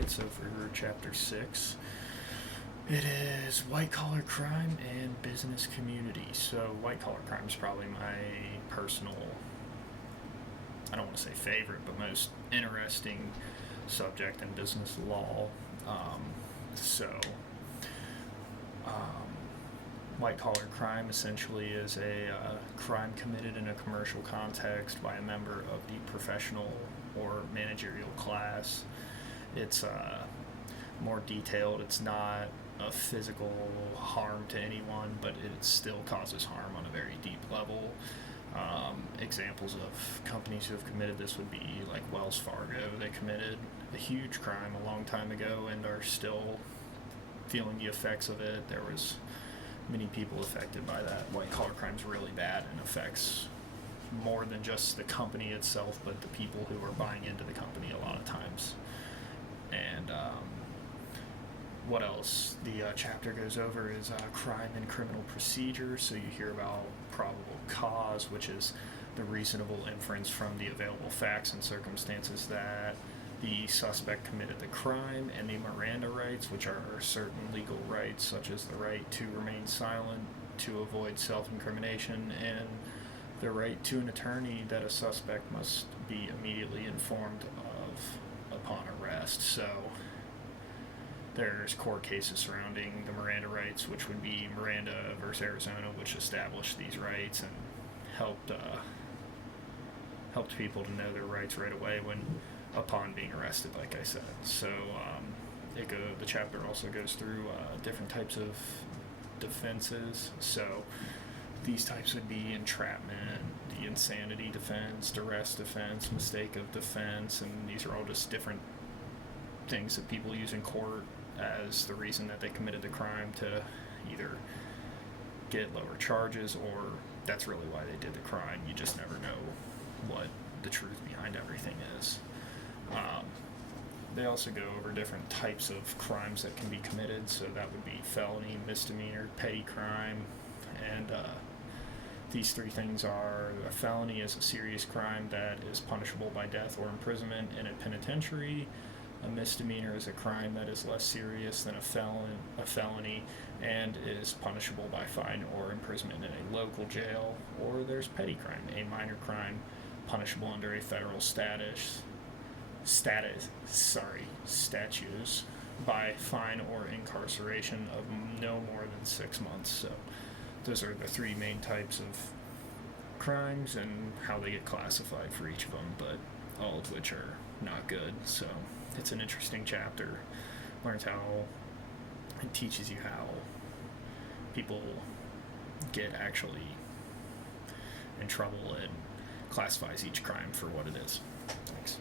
Rights over Chapter 6. It is white collar crime and business community. So, white collar crime is probably my personal, I don't want to say favorite, but most interesting subject in business law. So, um, white collar crime essentially is a crime committed in a commercial context by a member of the professional or managerial class. It's more detailed. It's not a physical harm to anyone, but it still causes harm on a very deep level. Examples of companies who have committed this would be like Wells Fargo. They committed a huge crime a long time ago and are still feeling the effects of it. There was many people affected by that. White collar crime is really bad and affects more than just the company itself, but the people who are buying into the company a lot of times. And what else the chapter goes over is crime and criminal procedure. So you hear about probable cause, which is the reasonable inference from the available facts and circumstances that the suspect committed the crime, and the Miranda rights, which are certain legal rights such as the right to remain silent, to avoid self-incrimination, and the right to an attorney that a suspect must be immediately informed of upon arrest. So there's court cases surrounding the Miranda rights, which would be Miranda versus Arizona, which established these rights and helped people to know their rights right away when upon being arrested, like I said. So the chapter also goes through different types of defenses. So these types would be entrapment, the insanity defense, duress defense, mistake of defense, and these are all just different things that people use in court as the reason that they committed the crime, to either get lower charges or that's really why they did the crime. You just never know what the truth behind everything is. They also go over different types of crimes that can be committed, so that would be felony, misdemeanor, petty crime, and these three things are: a felony is a serious crime that is punishable by death or imprisonment in a penitentiary. A misdemeanor is a crime that is less serious than a felony and is punishable by fine or imprisonment in a local jail. Or there's petty crime, a minor crime punishable under a federal statutes by fine or incarceration of no more than 6 months. So those are the three main types of crimes and how they get classified for each of them, but all of which are not good. So it's an interesting chapter. Learns how, it teaches you how people get actually in trouble and classifies each crime for what it is. Thanks.